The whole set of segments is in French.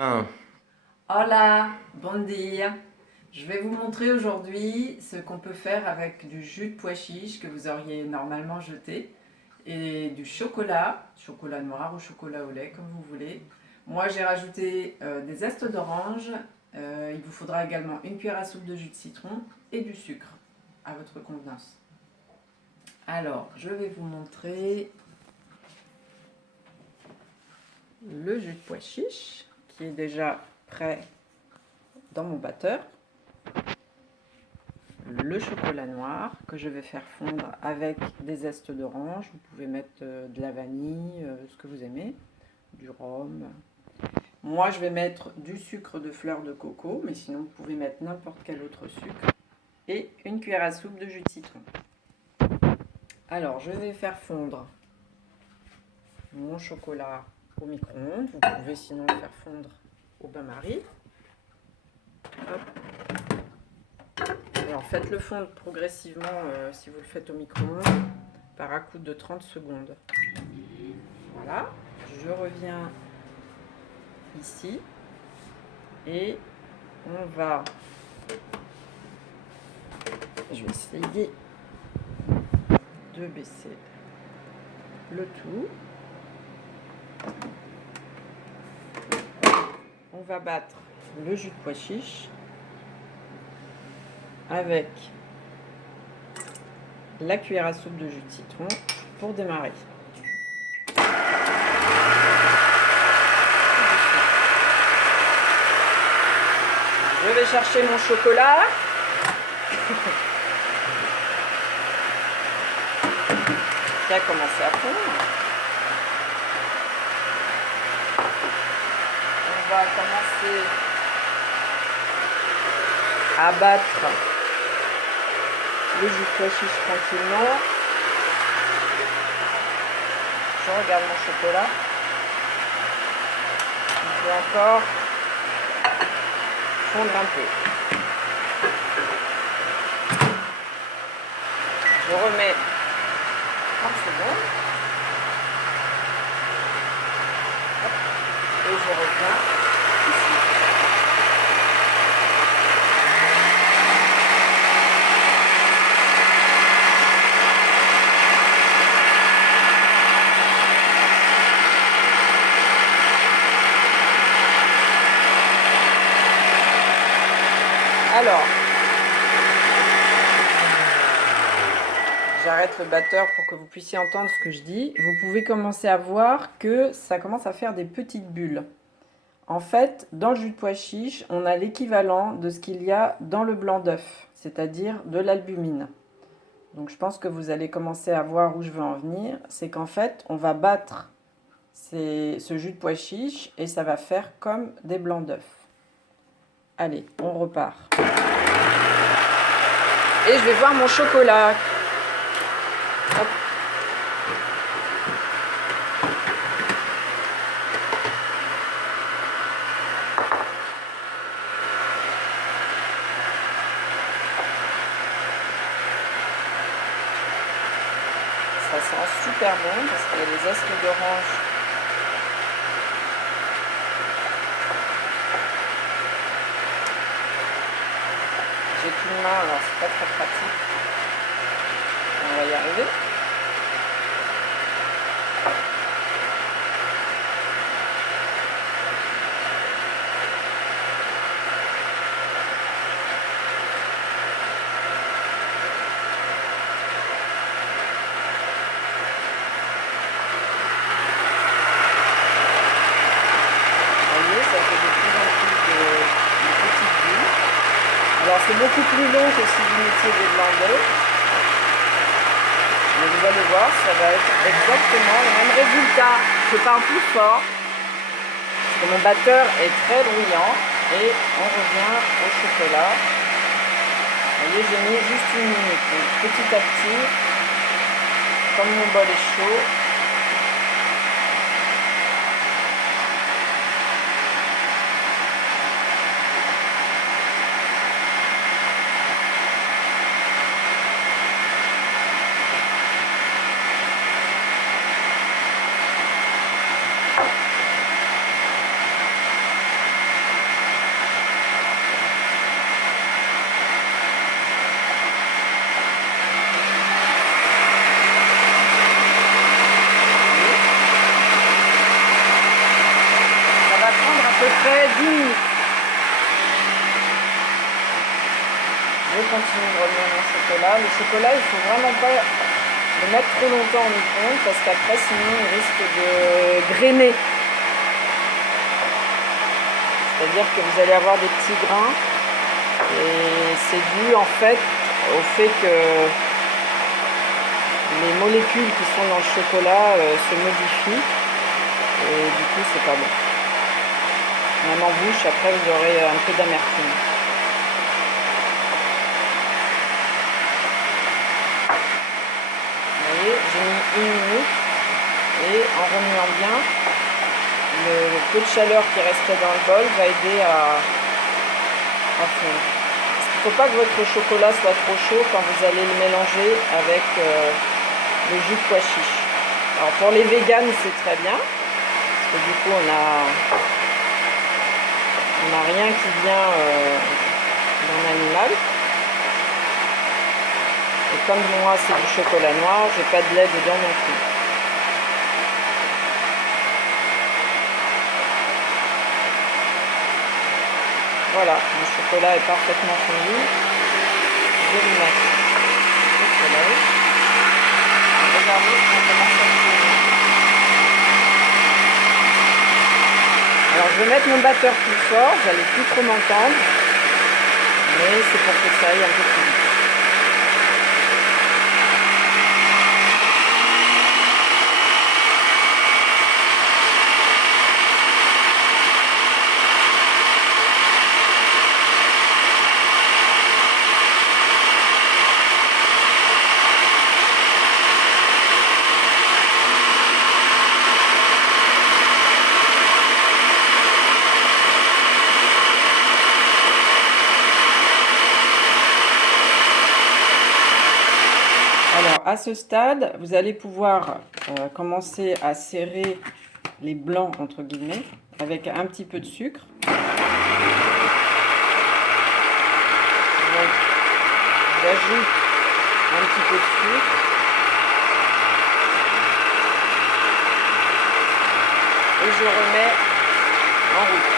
Un. Hola, bon dia. Je vais vous montrer aujourd'hui ce qu'on peut faire avec du jus de pois chiche que vous auriez normalement jeté et du chocolat, chocolat noir ou chocolat au lait comme vous voulez. Moi j'ai rajouté des zestes d'orange. Il vous faudra également une cuillère à soupe de jus de citron et du sucre à votre convenance. Alors je vais vous montrer le jus de pois chiche qui est déjà prêt dans mon batteur. Le chocolat noir que je vais faire fondre avec des zestes d'orange. Vous pouvez mettre de la vanille, ce que vous aimez, du rhum. Moi, je vais mettre du sucre de fleur de coco, mais sinon, vous pouvez mettre n'importe quel autre sucre. Et une cuillère à soupe de jus de citron. Alors, je vais faire fondre mon chocolat au micro-ondes. Vous pouvez sinon le faire fondre au bain-marie. Alors faites-le fondre progressivement si vous le faites au micro-ondes par à-coups de 30 secondes. Voilà, je reviens ici et on va... Je vais essayer de baisser le tout. On va battre le jus de pois chiche avec la cuillère à soupe de jus de citron pour démarrer. Je vais chercher mon chocolat. Qui a commencé à fondre. On va commencer à battre le jus de pois chiche tranquillement. Je regarde mon chocolat. Il peut encore fondre un peu. Je remets 30 secondes. Et je reviens ici. Alors, j'arrête le batteur pour que vous puissiez entendre ce que je dis. Vous pouvez commencer à voir que ça commence à faire des petites bulles. En fait, dans le jus de pois chiche, on a l'équivalent de ce qu'il y a dans le blanc d'œuf, c'est-à-dire de l'albumine. Donc je pense que vous allez commencer à voir où je veux en venir. C'est qu'en fait, on va battre ce jus de pois chiche et ça va faire comme des blancs d'œuf. Allez, on repart. Et je vais voir mon chocolat. Hop. Ça sent super bon parce qu'il y a des zestes d'orange. J'ai qu'une main, alors c'est pas très pratique. On va y arriver. Alors c'est beaucoup plus long que si vous mettiez des blancs d'œufs. Mais vous allez voir, ça va être exactement le même résultat. Je parle plus fort. Parce que mon batteur est très bruyant. Et on revient au chocolat. Vous voyez, j'ai mis juste une minute. Donc petit à petit, comme mon bol est chaud, Je continue de remuer mon chocolat. Le chocolat, il ne faut vraiment pas le mettre trop longtemps au micro-ondes parce qu'après, sinon, il risque de grainer. C'est-à-dire que vous allez avoir des petits grains et c'est dû en fait au fait que les molécules qui sont dans le chocolat se modifient et du coup c'est pas bon. Même en bouche, après vous aurez un peu d'amertume. Vous voyez, j'ai mis 1 minute et en remuant bien, le peu de chaleur qui restait dans le bol va aider à fondre. Parce qu'il ne faut pas que votre chocolat soit trop chaud quand vous allez le mélanger avec le jus de pois chiche. Alors pour les véganes c'est très bien, parce que du coup on n'a rien qui vient d'un animal. Et comme moi c'est du chocolat noir, j'ai pas de lait dedans non plus. Voilà, mon chocolat est parfaitement fondu. Je vais le mettre au soleil. Regardez comment ça se... Alors je vais mettre mon batteur plus fort, vous n'allez plus trop m'entendre, mais c'est pour que ça aille un peu plus vite. Alors, à ce stade, vous allez pouvoir commencer à serrer les blancs, entre guillemets, avec un petit peu de sucre. J'ajoute un petit peu de sucre. Et je remets en route.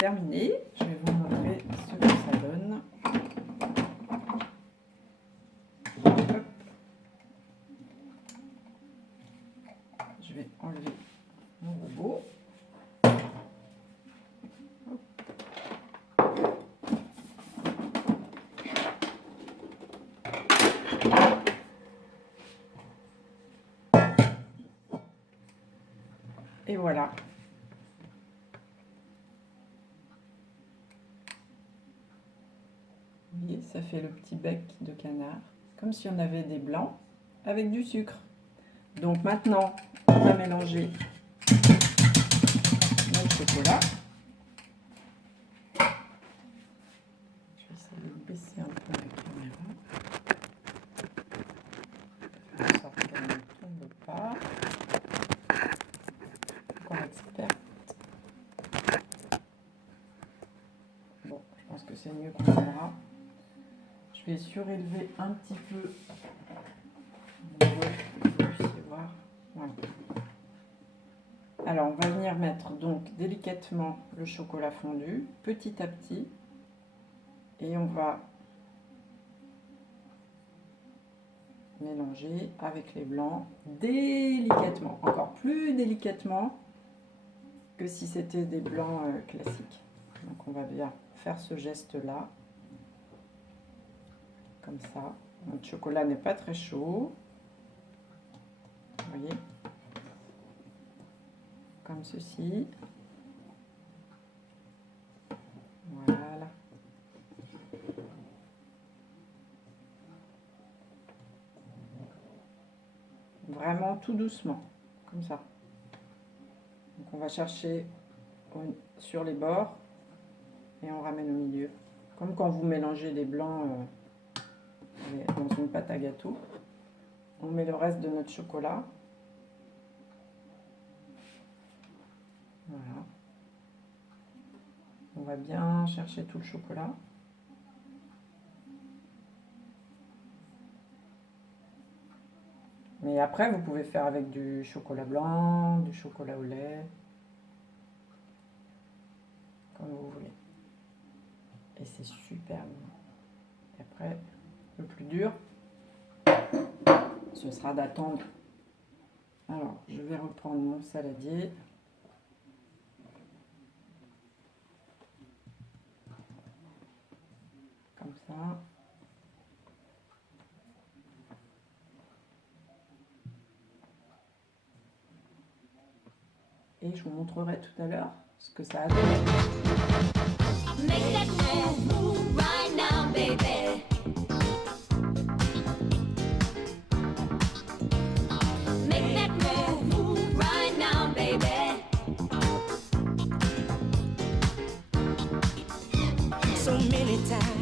Terminé. Je vais vous montrer ce que ça donne. Hop. Je vais enlever mon robot. Et voilà. Vous voyez, ça fait le petit bec de canard, comme si on avait des blancs avec du sucre. Donc maintenant, on va mélanger notre chocolat. Je vais essayer de baisser un peu la caméra, faire en sorte qu'elle ne tombe pas. Encore experte. Bon, je pense que c'est mieux qu'on verra. Je vais surélever un petit peu mon bol pour que vous puissiez voir. Voilà. Alors, on va venir mettre donc délicatement le chocolat fondu, petit à petit. Et on va mélanger avec les blancs délicatement. Encore plus délicatement que si c'était des blancs classiques. Donc, on va bien faire ce geste-là. Comme ça. Notre chocolat n'est pas très chaud. Vous voyez, comme ceci. Voilà. Vraiment tout doucement, comme ça. Donc on va chercher sur les bords et on ramène au milieu. Comme quand vous mélangez les blancs dans une pâte à gâteau. On met le reste de notre chocolat. Voilà. On va bien chercher tout le chocolat. Mais après, vous pouvez faire avec du chocolat blanc, du chocolat au lait, comme vous voulez. Et c'est super bon. Et après, le plus dur, ce sera d'attendre. Alors, je vais reprendre mon saladier. Comme ça. Et je vous montrerai tout à l'heure ce que ça a donné. Make that move right now, baby. Make that move right now, baby. So many times